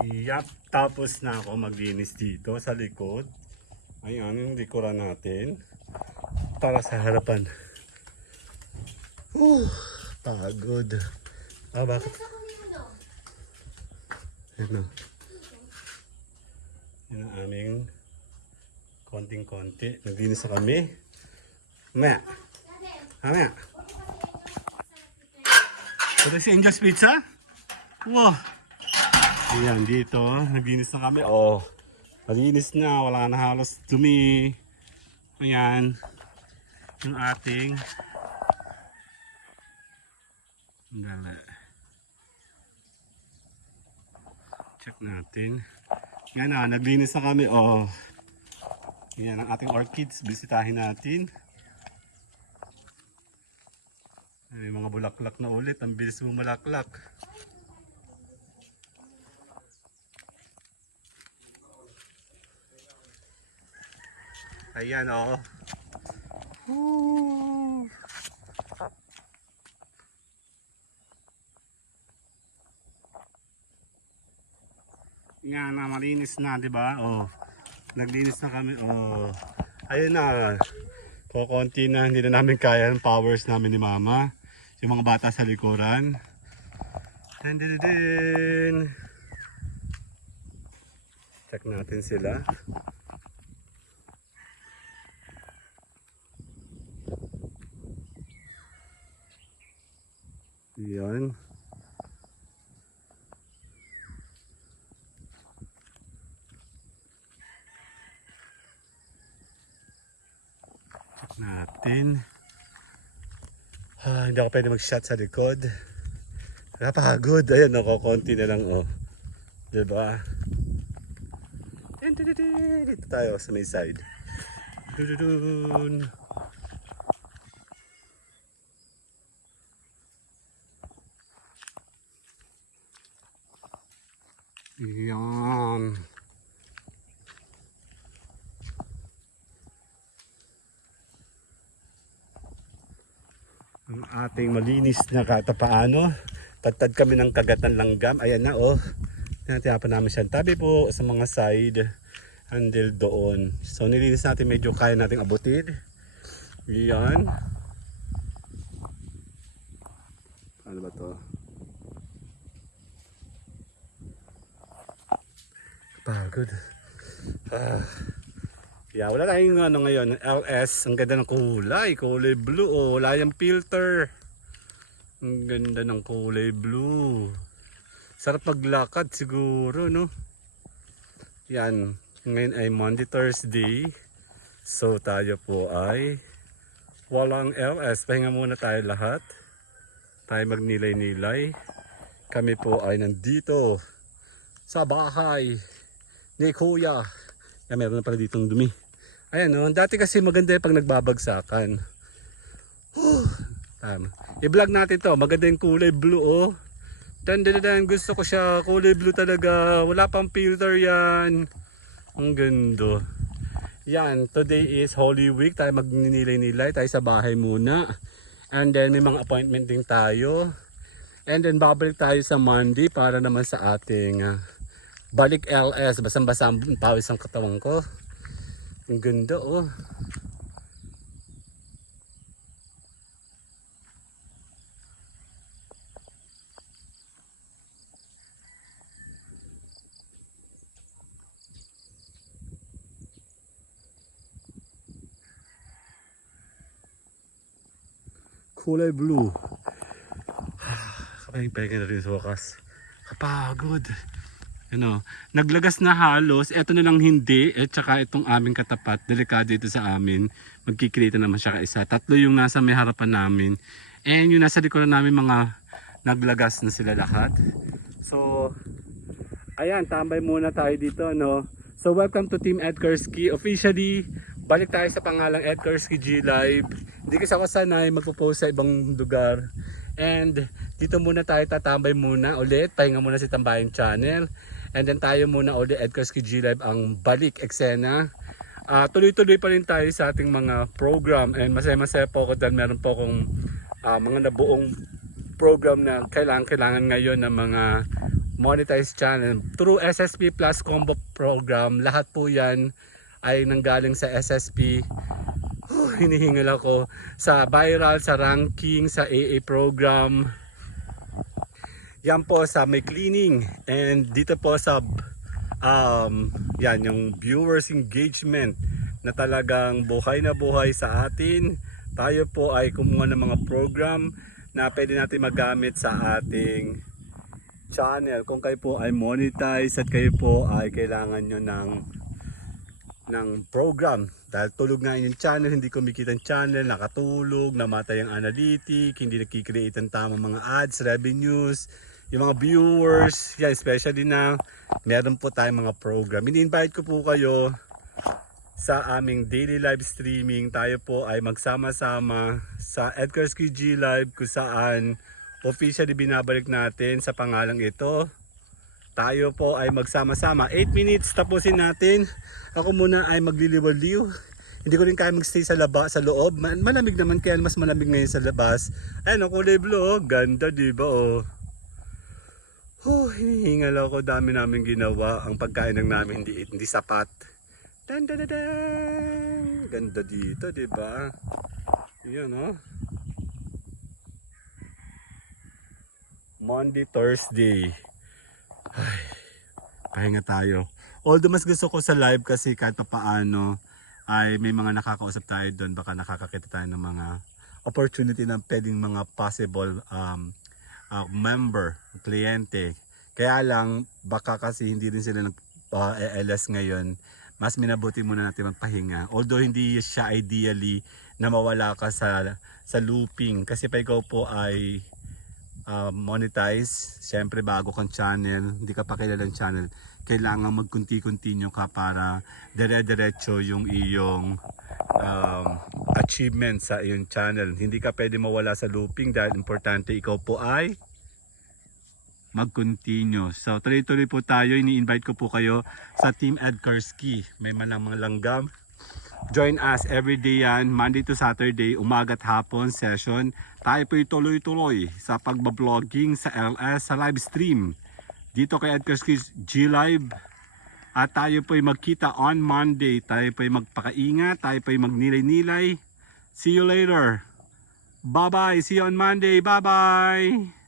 Yap, tapos na ako maglinis dito sa likod. Ayan yung likuran natin. Para sa harapan. Pagod. Bakit? Yan o. Yan ang aming konting-konti. Naglinis na kami. Mamaya. Mamaya. Ito si Angel's Pizza? Wow. Ayan, dito. Naglinis na kami. Oh. Malinis na. Wala na halos dumi. Ayan. Yung ating dala. Check natin. Yan na. Naglinis na kami. Oh. Yan ang ating orchids. Bisitahin natin. May mga bulaklak na ulit. Ang bilis bumulaklak. Ayan o. Yan na, malinis na, di ba? Oh. Naglinis na kami. Oh. Ayun na. Kukunti na, hindi na namin kaya ang powers namin ni Mama. Yung mga bata sa likuran. Din. Check natin sila. Yan. Check natin. Hindi ako pwede mag-shot sa likod. Napakagod. Ayan, konti na lang, oh. Diba? Dito tayo sa may side. Dududun. Yan. Ang ating malinis na katapaano. Tagtad kami ng kagat ng langgam. Ayan na, oh. Tinapa namin siya. Tabi po sa mga side handle doon. So nilinis natin, medyo kaya nating abutin. Yan. Ano ba to? Pagod. Yeah, wala tayong ano ngayon, LS. Ang ganda ng kulay. Kulay blue. Oh, wala yung filter. Ang ganda ng kulay blue. Sarap maglakad siguro, no? Yan. Ngayon ay Monday, Thursday. So tayo po ay walang LS. Pahinga muna tayo lahat. Tayo magnilay-nilay. Kami po ay nandito sa bahay ni Kuya. Yan, meron na pala ditong dumi. Ayan, no? Dati kasi maganda yung pag nagbabagsakan. Tama. I-vlog natin to. Maganda yung kulay blue, oh. Dan. Gusto ko siya. Kulay blue talaga. Wala pang filter yan. Ang ganda. Yan. Today is Holy Week. Tayo magninilay-nilay. Tayo sa bahay muna. And then may mga appointment din tayo. And then babalik tayo sa Monday para naman sa ating balik LS. Basang-basa ang pawis ang katawan ko. Ang ganda, oh. Kulay blue. Kapag-pahinga na rin sa wakas. Kapagod. Ano, naglagas na halos. Ito na lang hindi. At saka itong aming katapat. Delikado ito sa amin. Magkikreate naman siya kaisa. Tatlo yung nasa may harapan namin. And yung nasa likuran namin mga naglagas na sila lahat. So, ayan. Tambay muna tayo dito. No? So, welcome to Team Edgarski. Officially, balik tayo sa pangalang Edgarski G Live. Hindi kasi ako sanay magpo-post sa ibang lugar. And dito muna tayo tatambay muna ulit. Pahinga muna si Tambayan Channel. And then tayo muna ulit Edgarski G Live ang balik eksena. Tuloy-tuloy pa rin tayo sa ating mga program. And masaya-masaya po ako dahil meron po akong mga nabuong program na kailangan ngayon ng mga monetized channel through SSP Plus Combo Program. Lahat po yan ay nanggaling sa SSP. Hinihingal ako sa viral, sa ranking, sa AA program. Yan po sa may cleaning, and dito po sa yan yung viewers engagement na talagang buhay na buhay sa atin. Tayo po ay kumuha ng mga program na pwede natin magamit sa ating channel. Kung kayo po ay monetize at kayo po ay kailangan nyo ng program, dahil tulog nga yung channel, hindi kumikita ang channel, nakatulog, namatay ang analytic, hindi nakikreate ang tamang mga ads, revenues, yung mga viewers, yeah, especially na meron po tayong mga program. Ini-invite ko po kayo sa aming daily live streaming. Tayo po ay magsama-sama sa Edgar's G Live, kung saan officially binabalik natin sa pangalang ito. Tayo po ay magsama-sama. 8 minutes tapusin natin. Ako muna ay magliliwaliw. Hindi ko rin kaya magstay sa loob. Malamig naman, kaya mas malamig ngayon sa labas. Ayun, ang kulay blue, oh. Ganda, diba, oh. Hinihingal ako. Dami namin ginawa. Ang pagkain ng namin hindi sapat. Dan, dan, dan, dan. Ganda dito, diba? Yan, oh. Monday, Thursday. Ay, pahinga tayo. Although mas gusto ko sa live kasi kahit pa paano ay may mga nakakausap tayo doon, baka nakakakita tayo ng mga opportunity na pwedeng mga possible member, kliyente. Kaya lang baka kasi hindi rin sila nag-LS ngayon, mas minabuti muna natin magpahinga. Although hindi siya ideally na mawala ka sa looping, kasi pa ikaw po ay monetize, syempre bago kang channel, hindi ka pa kilala ng channel, kailangan mag-continue ka para dire-diretso yung iyong achievement sa iyong channel. Hindi ka pwede mawala sa looping dahil importante ikaw po ay mag-continue. So tuloy-tuloy po tayo. Ini-invite ko po kayo sa Team Edgarski. May malamang langgam. Join us every day yan, Monday to Saturday, umaga at hapon session. Tayo po'y tuloy-tuloy sa pagbabloging sa LS, sa live stream dito kay Edgarski G Live. At tayo po'y magkita on Monday. Tayo po'y magpakaingat, tayo po'y magnilay-nilay. See you later. Bye-bye. See you on Monday. Bye-bye.